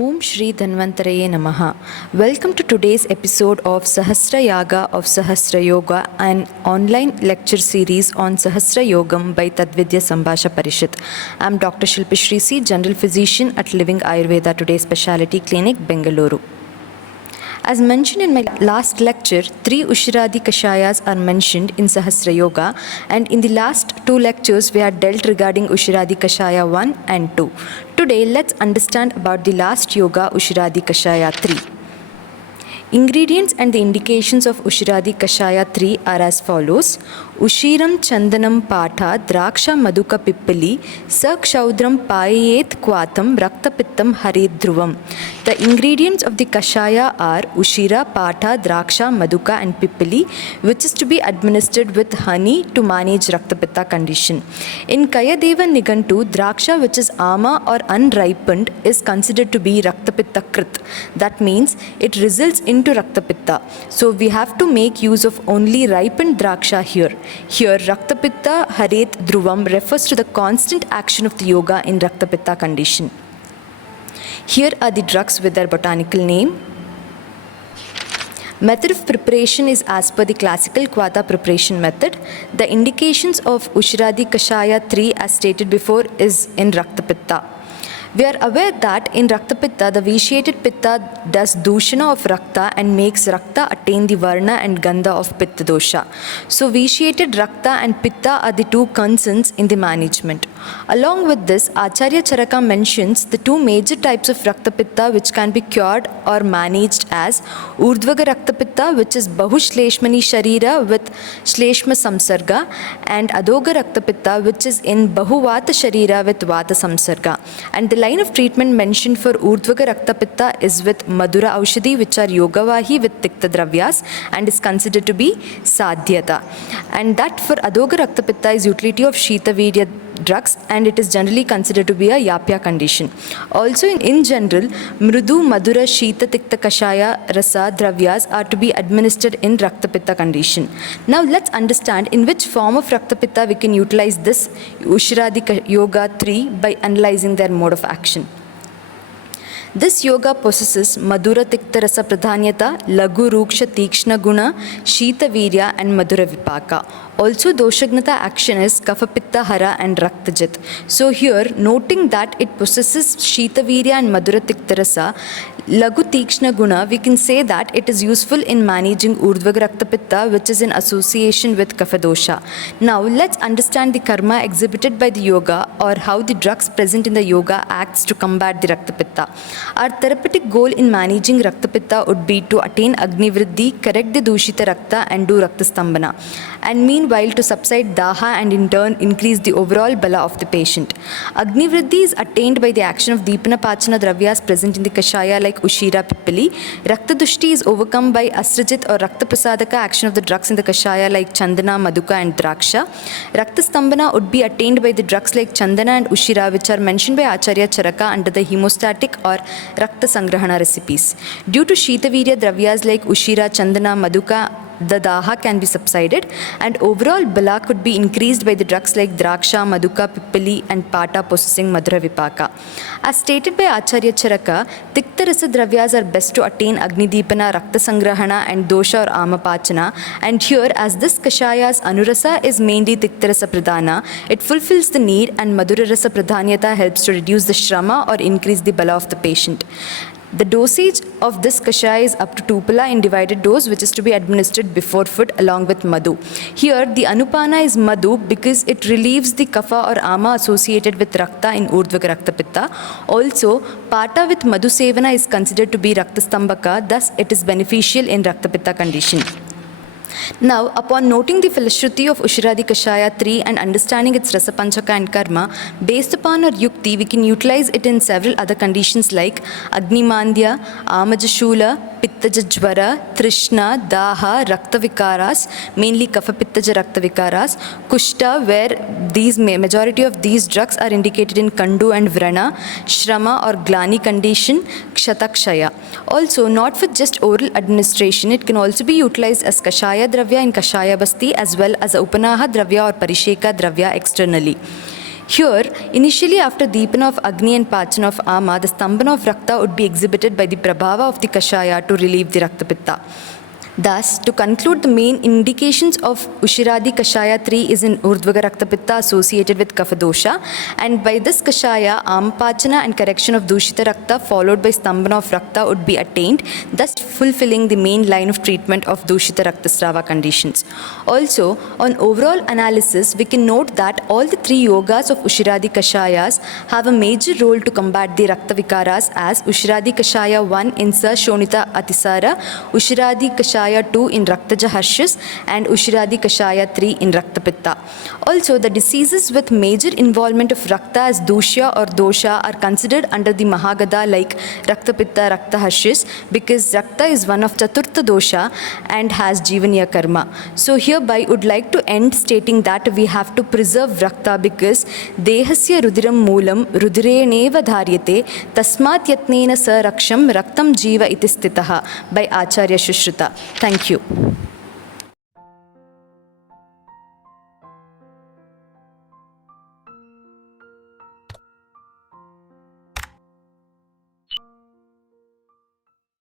Om Shri Dhanvantaraye Namaha. Welcome to today's episode of Sahasra Yaga of Sahasra Yoga, an online lecture series on Sahasra Yogam by Tadvidya Sambhasha Parishad. I am Dr. Shilpa Shri C, General Physician at Living Ayurveda Today Speciality Clinic, Bengaluru. As mentioned in my last lecture, 3 Ushradi Kashayas are mentioned in Sahasra Yoga, and in the last 2 lectures we had dealt regarding Ushradi Kashaya 1 and 2. Today let's understand about the last yoga, Ushradi Kashaya 3. Ingredients and the indications of Ushradi Kashaya 3 are as follows. Ushiram Chandanam Patha Draksha Maduka Pippali Sakshaudram Payet Kwatam Raktapittam Haridhruvam. The ingredients of the Kashaya are Ushira, Patha, Draksha, Maduka and Pippali, which is to be administered with honey to manage Raktapitta condition. In Kayadeva Nigantu, Draksha, which is ama or unripened, is considered to be Raktapitta Krit. That means it results into Raktapitta. So we have to make use of only ripened Draksha here. Here Raktapitta Haret Dhruvam refers to the constant action of the yoga in Raktapitta condition. Here are the drugs with their botanical name. Method of preparation is as per the classical Kvata preparation method. The indications of Ushradi Kashaya 3 as stated before is in Raktapitta. We are aware that in Raktapitta, the vitiated Pitta does Dushana of Rakta and makes Rakta attain the Varna and Gandha of Pitta dosha. So vitiated Rakta and Pitta are the 2 concerns in the management. Along with this, Acharya Charaka mentions the 2 major types of Rakta Pitta which can be cured or managed as Urdhvaga Rakta Pitta, which is Bahushleshmani Sharira with Shleshma Samsarga, and Adhoga Rakta Pitta, which is in Bahuvata Sharira with Vata Samsarga. And the line of treatment mentioned for Urdhvaga Rakta Pitta is with Madura Aushadhi, which are Yogavahi with Tikta Dravyas and is considered to be Sadhyata. And that for Adhoga Rakta Pitta is utility of Shita Virya drugs, and it is generally considered to be a Yapya condition. Also in general, Mrudu, Madura, Shita, Tikta, Kashaya, Rasa, Dravyas are to be administered in Rakta Pitta condition. Now let's understand in which form of Rakta Pitta we can utilize this Ushradi Yoga 3 by analyzing their mode of action. This yoga possesses Madhura Tikta Rasa Pradhanyata, Lagu Ruksha Tikshna Guna, Shita Virya and Madhura Vipaka. Also Doshagnata action is Kapha Pitta Hara and Raktajit. So here, noting that it possesses Shita Virya and Madhura Tikta Rasa, Lagu Tikshna Guna, we can say that it is useful in managing Urdhvaga Rakta Pitta, which is in association with Kapha Dosha. Now let's understand the karma exhibited by the yoga or how the drugs present in the yoga acts to combat the Rakta Pitta. Our therapeutic goal in managing Rakta Pitta would be to attain Agni Vriddhi, correct the Dushita Rakta and do Rakta Stambhana, and meanwhile to subside Daha and in turn increase the overall Bala of the patient. Agni Vriddhi is attained by the action of Deepana Pachana Dravyas present in the Kashaya like Ushira Pippali. Rakta Dushti is overcome by Asrajit or Rakta Prasadaka action of the drugs in the Kashaya like Chandana, Maduka and Draksha. Rakta Stambhana would be attained by the drugs like Chandana and Ushira, which are mentioned by Acharya Charaka under the hemostatic or Rakta Sangrahana recipes. Due to Shita Virya Dravyas like Ushira, Chandana, Maduka, the Daha can be subsided and overall Bala could be increased by the drugs like Draksha, Maduka, Pippali and Pata possessing Madhura Vipaka. As stated by Acharya Charaka, Tikta Rasa Dravyas are best to attain Agni Deepana, Rakta Sangrahana and Dosha or Amapachana, and here as this Kashaya's Anurasa is mainly Tikta Rasa Pradhana, it fulfills the need and Madhura Rasa Pradhanyata helps to reduce the Shrama or increase the Bala of the patient. The dosage of this kashaya is up to 2 pala in divided dose, which is to be administered before food along with madhu. Here the anupana is madhu because it relieves the kapha or ama associated with rakta in urdhvaga rakta pitta. Also pata with madhu sevana is considered to be rakta stambhaka, thus it is beneficial in rakta pitta condition. Now, upon noting the Filashruti of Ushradi Kashaya 3 and understanding its Rasa Panchaka and Karma, based upon our Yukti, we can utilize it in several other conditions like Agni Mandya, Amajashula, Pittaja Jvara, Trishna, Daha, Rakta Vikaras, mainly Kapha Pittaja Rakta Vikaras, Kushta, where these majority of these drugs are indicated in Kandu and Vrana, Shrama or Glani condition, Kshatakshaya. Also, not for just oral administration, it can also be utilized as Kashaya Dravya in Kashaya Basti as well as Upanaha Dravya or Parisheka Dravya externally. Here, initially after Deepana of Agni and Pachana of Ama, the Stambhana of Rakta would be exhibited by the Prabhava of the Kashaya to relieve the Rakta Pitta. Thus, to conclude, the main indications of Ushiradi Kashaya 3 is in Urdhvaga Rakta Pitta associated with Kapha dosha, and by this Kashaya, Ampachana and correction of Dushita Rakta followed by Stambhana of Rakta would be attained, thus fulfilling the main line of treatment of Dushita Raktasrava conditions. Also, on overall analysis, we can note that all the three yogas of Ushiradi Kashayas have a major role to combat the Rakta Vikaras, as Ushiradi Kashaya 1 in Sa Shonita Atisara, Ushiradi Kashaya 2 in Raktaja Harshas, and Ushiradi Kashaya 3 in Rakta Pitta. Also, the diseases with major involvement of Rakta as Dushya or Dosha are considered under the Mahagada like Rakta Pitta, Rakta Harshas, because Rakta is one of Chaturtha Dosha and has Jivaniya Karma. So hereby would like to end stating that we have to preserve Rakta because Dehasya Rudiram Moolam Rudireneva Dharyate Tasmat Yatnena Sa Raksham Raktam Jiva Iti Stitaha by Acharya Shushruta. Thank you.